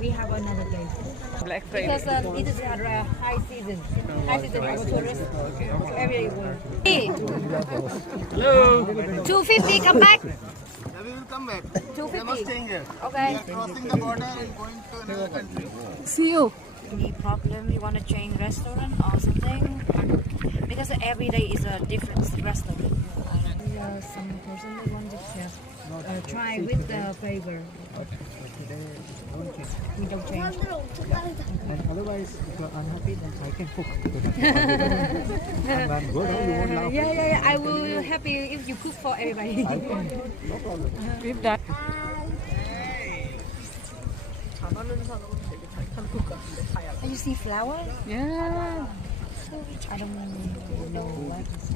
we have another place. Black Friday. Because it is at a high season. High season for tourists. So every day we Hey, Hello. 250, come back. We will come back. 250. They must change here. Okay. We are crossing the border and going to another country. See you. Any problem? You want to change restaurant or something? Because every day is a different restaurant. Some person they want to try with the flavor. We don't change. And otherwise, if you're unhappy, then I can cook. I'm good. You won't laugh. Yeah. I will happy if you cook for everybody. I can. No problem. We've done. You see flower? Yeah. I don't know what is